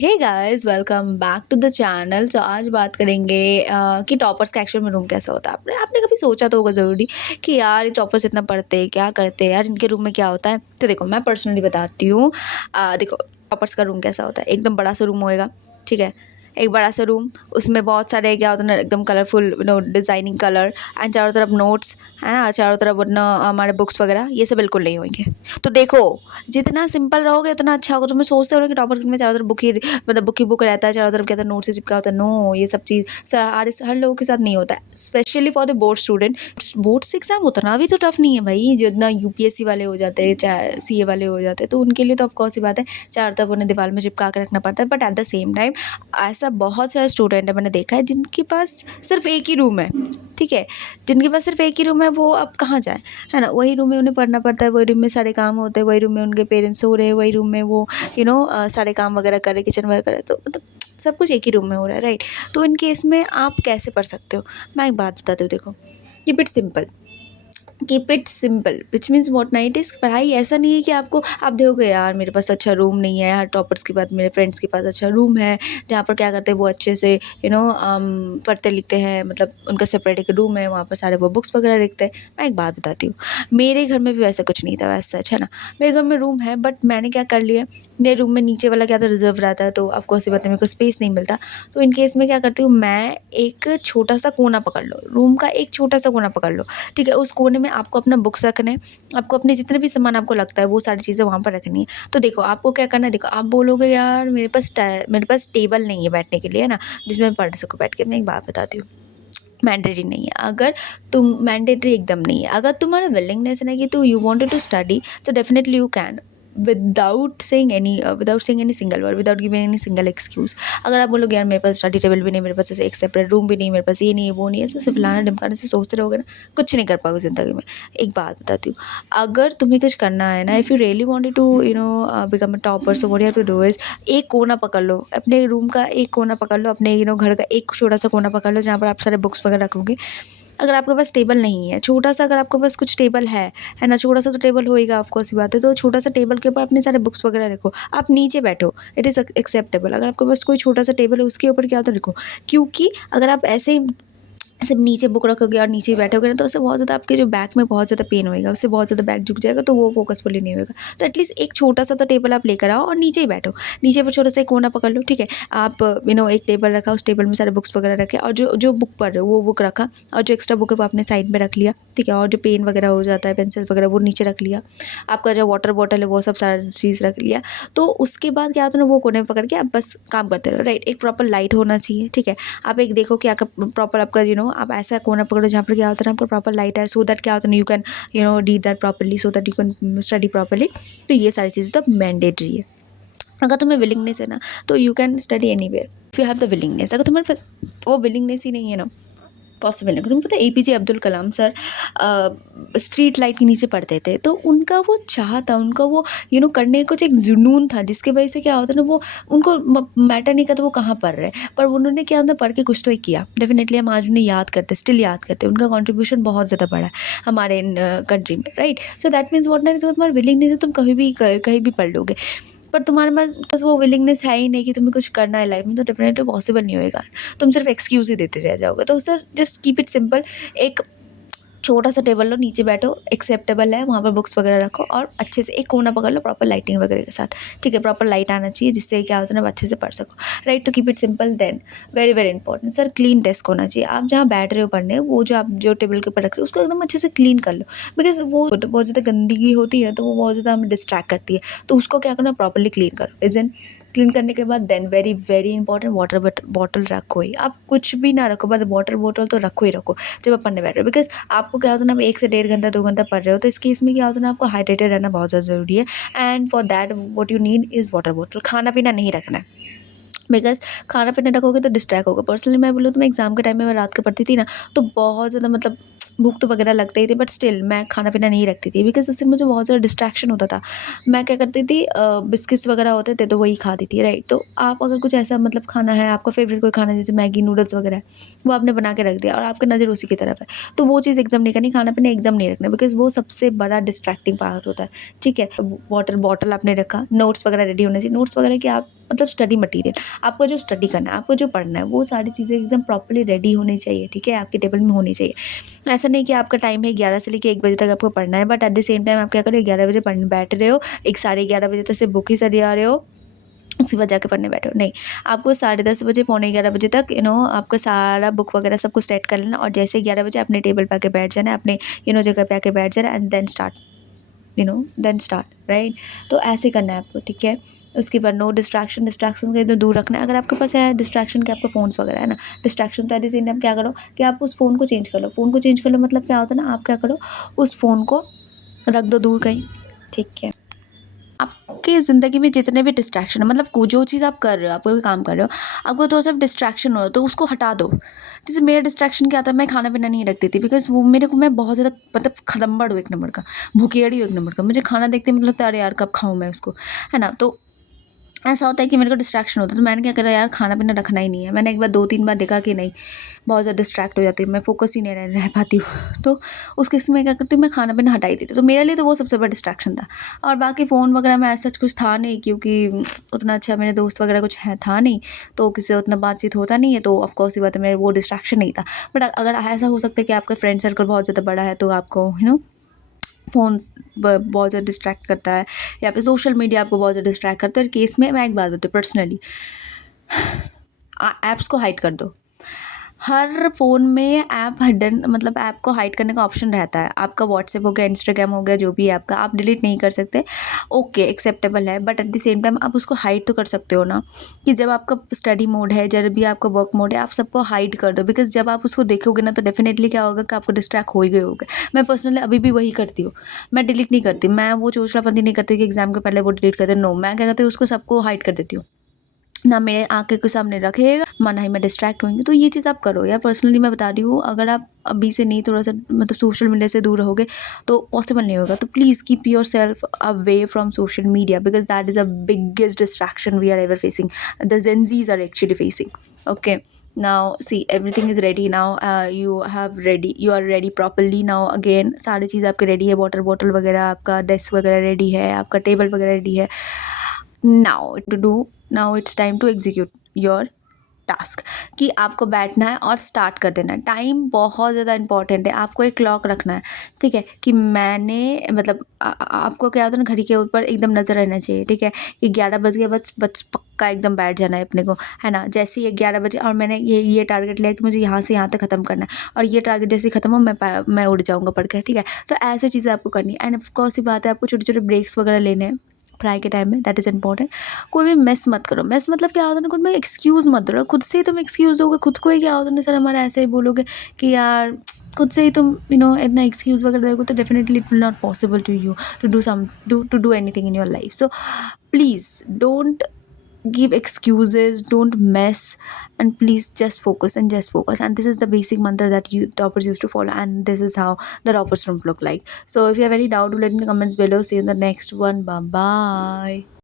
Hey guys, welcome back to the channel. तो आज बात करेंगे कि टॉपर्स का एक्चुअल में रूम कैसा होता है। आपने आपने कभी सोचा तो होगा ज़रूरी कि यार ये टॉपर्स इतना पढ़ते हैं, क्या करते हैं यार, इनके रूम में क्या होता है। तो देखो, मैं पर्सनली बताती हूँ। देखो, टॉपर्स का रूम कैसा होता है। एकदम बड़ा सा रूम होएगा, ठीक है। एक बड़ा सा रूम, उसमें बहुत सारे क्या होता है ना, एकदम कलरफुल डिज़ाइनिंग कलर एंड चारों तरफ नोट्स, है ना, चारों तरफ अपना हमारे बुक्स वगैरह, ये सब बिल्कुल नहीं होंगे। तो देखो, जितना सिंपल रहोगे उतना अच्छा होगा। तुम्हें सोचते हो ना कि टॉपर में चारों तरफ बुक ही, मतलब बुक ही बुक रहता है, चारों तरफ क्या होता है, नोट से चिपका होता है। नो, ये सब चीज़ हर लोगों के साथ नहीं होता है, specially for the board student. Boards exam उतना भी तो टफ नहीं है भाई, जितना यूपीएससी वाले हो जाते हैं, चाहे सीए वाले हो जाते हैं, तो उनके लिए तो ऑफकोर्स ही बात है, चारों तरफ उन्हें दीवार में चिपका के रखना पड़ता है। But at the same time ऐसा बहुत सारे स्टूडेंट है, मैंने देखा है, जिनके पास सिर्फ एक ही रूम है, ठीक है। जिनके पास सिर्फ एक ही रूम है, वो अब कहाँ जाए, है ना। वही रूम में उन्हें पढ़ना पड़ता है, वही रूम में सारे काम होते हैं, वही रूम में उनके पेरेंट्स सो रहे हैं, वही रूम में वो सारे काम वगैरह कर रहे, किचन वगैरह कर रहे, तो मतलब सब कुछ एक ही रूम में हो रहा है, राइट। तो इन केस में आप कैसे पढ़ सकते हो, मैं एक बात बताती हूँ। देखो, keep it simple, keep it simple, which means what night is, पढ़ाई ऐसा नहीं है कि आपको, आप देखोगे यार मेरे पास अच्छा रूम नहीं है, हर टॉपर्स के बाद मेरे फ्रेंड्स के पास अच्छा रूम है, जहाँ पर क्या करते हैं वो अच्छे से पढ़ते लिखते हैं, मतलब उनका सेपरेट एक रूम है, वहाँ पर सारे वो बुक्स वगैरह लिखते हैं। मैं एक बात बताती हूँ, मेरे घर में भी वैसा कुछ नहीं था, वैसा अच्छा ना। मेरे घर में रूम है, बट मैंने क्या कर लिया, मेरे रूम में नीचे वाला क्या था, रिजर्व रहता है, तो आपको ऐसी बात है, मेरे को स्पेस नहीं मिलता। तो इन केस में क्या करती हूँ, मैं एक छोटा सा कोना पकड़ लो, रूम का एक छोटा सा कोना पकड़ लो, ठीक है। उस कोने में आपको अपना बुक्स रखने हैं, आपको अपने जितने भी सामान आपको लगता है वो सारी चीज़ें वहाँ पर रखनी है। तो देखो, आपको क्या करना है, देखो आप बोलोगे यार मेरे पास टेबल नहीं है बैठने के लिए, है ना, जिसमें मैं पढ़ सकूँ बैठ के। मैं एक बात बताती हूँ, मैंडेटरी नहीं है। अगर तुम मैंडेटरी एकदम नहीं है, अगर तुम्हारा विलिंगनेस है ना कि तू यू वांटेड टू स्टडी, तो definitely you can, without saying any single word, without giving any single excuse. अगर आप बोलोगे यार मेरे पास स्टडी टेबल भी नहीं, मेरे पास ऐसे एक सेपरेट रूम भी नहीं, मेरे पास ये नहीं है वो नहीं है, ऐसे फलाना ढिमकाना से सोचते रहोगे ना, कुछ नहीं कर पाओगे ज़िंदगी में। एक बात बताती हूँ, अगर तुम्हें कुछ करना है ना, if you really wanted to become a topper, so what you have to do is, एक कोना पकड़ लो, अपने रूम का एक कोना पकड़ लो, अपने घर का एक छोटा सा कोना पकड़ लो, जहाँ पर आप सारे बुक्स वगैरह रखोगे। अगर आपके पास टेबल नहीं है, छोटा सा, अगर आपके पास कुछ टेबल है ना, छोटा सा तो टेबल होएगा, ऑफ कोर्स सी बात है, तो छोटा सा टेबल के ऊपर अपने सारे बुक्स वगैरह रखो, आप नीचे बैठो, इट इज़ एक्सेप्टेबल। अगर आपके पास कोई छोटा सा टेबल है, उसके ऊपर क्या होता है, रखो। क्योंकि अगर आप ऐसे ही सिर्फ नीचे बुक रखोगे और नीचे ही बैठोगे ना, तो उससे बहुत ज़्यादा आपके जो बैक में बहुत ज़्यादा पेन होएगा, उससे बहुत ज़्यादा बैक झुक जाएगा, तो वो फोकसफुली नहीं होएगा। तो एटलीस्ट एक छोटा सा तो टेबल आप लेकर आओ और नीचे ही बैठो, नीचे पर छोटा सा एक कोना पकड़ लो, ठीक है। आप एक टेबल रखा, उस टेबल में सारे बुक्स वगैरह रखे, और जो जो बुक पढ़ रहे हो वो बुक रखा, और जो एक्स्ट्रा बुक है वो आपने साइड में रख लिया, ठीक है। और जो पेन वगैरह हो जाता है, पेंसिल वगैरह, वो नीचे रख लिया। आपका जो वाटर बॉटल है वो सब सारा चीज़ रख लिया। तो उसके बाद क्या होता है ना, वो कोने में पकड़ के आप बस काम करते रहो, राइट। एक प्रॉपर लाइट होना चाहिए, ठीक है। आप एक देखो कि आपका प्रॉपर, आपका आप ऐसा कोना पकड़ो जहाँ पर क्या होता है ना, आपको प्रॉपर लाइट है, सो दैट क्या होता है ना, you can read that properly, so that you can study properly. तो ये सारी चीज़ें तो मैंडेटरी है। अगर तुम्हें विलिंगनेस है ना, तो you can study anywhere if you have the willingness. अगर तुम्हारे पास वो विलिंगनेस ही नहीं है ना, पॉसिबल नहीं। तुम्हें पता है APJ Abdul Kalam sir street light के नीचे पढ़ते थे, तो उनका वो चाह था, उनका वो करने का कुछ एक जुनून था, जिसकी वजह से क्या होता है ना, वो उनको मैटर नहीं करता वो कहाँ पढ़ रहे हैं, पर उन्होंने क्या होता पढ़ के कुछ तो एक किया। डेफिनेटली हम आज उन्हें याद करते, स्टिल याद करते, उनका कॉन्ट्रीब्यूशन बहुत ज़्यादा बड़ा है हमारे कंट्री में, right. So that means what नहीं, तुम्हारा विलिंगनेस है, तुम कहीं भी पढ़ लोगे। पर तुम्हारे पास वो विलिंगनेस है ही नहीं कि तुम्हें कुछ करना है लाइफ में, तो डेफिनेटली पॉसिबल नहीं होएगा। तुम सिर्फ एक्सक्यूज़ ही देते रह जाओगे। तो sir just keep it simple, एक छोटा सा टेबल लो, नीचे बैठो, एक्सेप्टेबल है, वहाँ पर बुक्स वगैरह रखो, और अच्छे से एक कोना पकड़ लो प्रॉपर लाइटिंग वगैरह के साथ, ठीक है। प्रॉपर लाइट आना चाहिए, जिससे क्या होता है ना, अच्छे से पढ़ सको, राइट। तो keep it simple. Then very very important sir, clean desk होना चाहिए। आप जहाँ बैठ रहे हो पढ़ने, वो जो आप जो टेबल के ऊपर रख रहे हो, उसको एकदम अच्छे से क्लीन कर लो, बिकॉज वो बहुत ज़्यादा गंदगी होती है ना, तो वो बहुत ज़्यादा हमें डिस्ट्रैक्ट करती है। तो उसको क्या करना, प्रॉपरली क्लीन करो। इज एन क्लीन करने के बाद then very very important, water bottle रखो ही। आप कुछ भी ना रखो, बट वाटर बॉटल तो रखो ही रखो जब आप पढ़ने बैठ रहे हो, बिकॉज आपको क्या होता है ना, आप 1 से 1.5 घंटा 2 घंटा पढ़ रहे हो, तो इस केस में क्या होता है ना, आपको हाइड्रेटेड रहना बहुत ज़्यादा ज़रूरी है। And for that what you need is water bottle. खाना पीना नहीं रखना है, बिकॉज खाना पीना रखोगे तो डिस्ट्रैक्ट होगा। पर्सनली मैं बोलूँ तो मैं एग्ज़ाम के टाइम में मैं रात को पढ़ती थी ना, तो बहुत ज़्यादा मतलब भूख तो वगैरह लगता ही थी, बट स्टिल मैं खाना पीना नहीं रखती थी, बिकॉज उससे मुझे बहुत ज़्यादा डिस्ट्रैक्शन होता था। मैं क्या करती थी, बिस्किट्स वगैरह होते थे तो वही खाती थी, राइट। तो आप अगर कुछ ऐसा मतलब खाना है, आपका फेवरेट कोई खाना है, जैसे मैगी नूडल्स वगैरह है, वो आपने बना के रख दिया और आपकी नज़र उसी की तरफ है, तो वो चीज़ एकदम नहीं करनी, खाना पीना एकदम नहीं रखना, बिकॉज वो सबसे बड़ा डिस्ट्रैक्टिंग पार्ट होता है, ठीक है। वाटर बॉटल आपने रखा, नोट्स वगैरह रेडी होने चाहिए। नोट्स वगैरह की आप मतलब स्टडी मटेरियल, आपको जो स्टडी करना है, आपको जो पढ़ना है, वो सारी चीज़ें एकदम प्रॉपर्ली रेडी होनी चाहिए, ठीक है, आपके टेबल में होनी चाहिए। ऐसा नहीं कि आपका टाइम है 11 से लेकर 1 बजे तक आपको पढ़ना है, but at the same time आप क्या करो, 11 बजे पढ़ने बैठ रहे हो, एक 11:30 बजे तक से बुक ही सरिया रहे हो, उसके बाद जाके पढ़ने बैठो। नहीं, आपको 10:30 बजे, पौने 11 बजे तक आपका सारा बुक वगैरह सब कुछ सेट कर लेना, और जैसे ही 11 बजे अपने टेबल पे आके बैठ जाना है, अपने जगह पे आके बैठ जाना, एंड देन स्टार्ट राइट। तो ऐसे करना है आपको, ठीक है। उसके बाद नो डिस्ट्रैक्शन का इधर दूर रखना है। अगर आपके पास है डिस्ट्रैक्शन के, आपके फ़ोन्स वगैरह है ना, डिस्ट्रैक्शन, तो एट द सेम टाइम क्या करो कि आप उस फ़ोन को चेंज कर लो। फ़ोन को चेंज कर लो मतलब क्या होता है ना, आप क्या करो, उस फ़ोन को रख दो दूर कहीं, ठीक है। आपकी ज़िंदगी में जितने भी डिस्ट्रैक्शन है, मतलब जो चीज़ आप कर रहे हो, आप कोई काम कर रहे हो, आपको थोड़ा सा डिस्ट्रैक्शन हो तो उसको हटा दो। जैसे मेरा डिस्ट्रैक्शन क्या था, मैं खाना पीना नहीं रखती थी, बिकॉज वो मेरे को, मैं बहुत ज़्यादा मतलब खदम्बड़ हूँ एक नंबर का, भूखेड़ी हूँ एक नंबर का। मुझे खाना देखते मतलब लगता है अरे यार कब खाऊँ मैं उसको, है ना। तो ऐसा होता है कि मेरे को डिस्ट्रैक्शन होता है, तो मैंने क्या करा यार, खाना पीना रखना ही नहीं है। मैंने एक बार 2-3 बार देखा कि नहीं, बहुत ज़्यादा डिस्ट्रैक्ट हो जाती हूँ मैं, फोकस ही नहीं रह पाती हूँ। तो उस केस में क्या करती हूँ, मैं खाना पीना हटा ही देती हूँ। तो मेरे लिए तो वो सबसे बड़ा डिस्ट्रैक्शन था। और बाकी फ़ोन वगैरह में ऐसा कुछ था नहीं, क्योंकि उतना अच्छा मेरे दोस्त वगैरह कुछ है था नहीं, तो किसी से उतना बातचीत होता नहीं है, तो ऑफकोर्स ये बात है, मेरे वो डिस्ट्रैक्शन नहीं था। बट अगर ऐसा हो सकता है कि आपका फ्रेंड सर्कल बहुत ज़्यादा बड़ा है, तो आपको फ़ोन्स बहुत ज़्यादा डिस्ट्रैक्ट करता है, या फिर सोशल मीडिया आपको बहुत ज़्यादा डिस्ट्रैक्ट करता है। केस में मैं एक बात बताती हूँ पर्सनली, ऐप्स को हाइड कर दो। हर फ़ोन में ऐप हिडन, मतलब ऐप को हाइड करने का ऑप्शन रहता है। आपका व्हाट्सएप हो गया, इंस्टाग्राम हो गया, जो भी है आपका, आप डिलीट नहीं कर सकते, ओके एक्सेप्टेबल है, but at the same time आप उसको हाइड तो कर सकते हो ना, कि जब आपका स्टडी मोड है, जब भी आपका वर्क मोड है, आप सबको हाइड कर दो। बिकॉज जब आप उसको देखोगे ना, तो डेफिनेटली क्या होगा कि आपको डिस्ट्रैक्ट हो ही गए होगे। मैं पर्सनली अभी भी वही करती हूँ, मैं डिलीट नहीं करती, मैं वो चोचलापंती नहीं करती कि एग्जाम के पहले वो डिलीट कर दे। नो, मैं क्या करती हूँ, उसको सबको हाइड कर देती हूँ, ना मेरे आँखें के सामने रखेगा, ना ही मैं डिस्ट्रैक्ट होंगी। तो ये चीज़ आप करो यार, पर्सनली मैं बता रही हूँ। अगर आप अभी से नहीं थोड़ा सा मतलब सोशल मीडिया से दूर रहोगे तो पॉसिबल नहीं होगा। तो please keep yourself away from social media, because that is a biggest distraction we are ever facing, the Gen Zs are actually facing. Okay, now see everything is ready now, you are ready properly now. Again सारी चीज़ आपकी ready है, water bottle वगैरह, आपका desk वगैरह ready है, आपका table वगैरह रेडी है। Now it's time to execute your task, कि आपको बैठना है और स्टार्ट कर देना है। टाइम बहुत ज़्यादा इंपॉर्टेंट है, आपको एक क्लॉक रखना है, ठीक है, कि मैंने मतलब आपको क्या होता है ना, घड़ी के ऊपर एकदम नज़र रहना चाहिए, ठीक है, कि 11 बज गया, बस बस पक्का एकदम बैठ जाना है अपने को, है ना। जैसे ही 11 बजे, और मैंने ये टारगेट लिया कि मुझे यहाँ से यहाँ तक ख़त्म करना है, और ये टारगेट जैसे ही ख़त्म हो मैं उड़ जाऊँगा पढ़ के, ठीक है। तो ऐसे चीज़ें आपको करनी है। एंड ऑफकोर्स ही बात है, आपको छोटे छोटे ब्रेक्स वगैरह लेने हैं पढ़ाई के टाइम में, दैट इज़ इंपॉर्टेंट। कोई भी मिस मत करो। मिस मतलब क्या होता है ना, खुद में एक्सक्यूज़ मत दो, खुद से ही तुम एक्सक्यूज़ दोगे खुद को ही। क्या होता है ना सर, हमारा ऐसे ही बोलोगे कि यार, खुद से ही तुम इतना एक्सक्यूज़ वगैरह दोगे, तो definitely it will not possible to you to do anything in your life. So please don't give excuses, don't mess, and please just focus. And this is the basic mantra that you toppers used to follow, and this is how the toppers room look like. So if you have any doubt, do let me in the comments below. See you in the next one. Bye bye.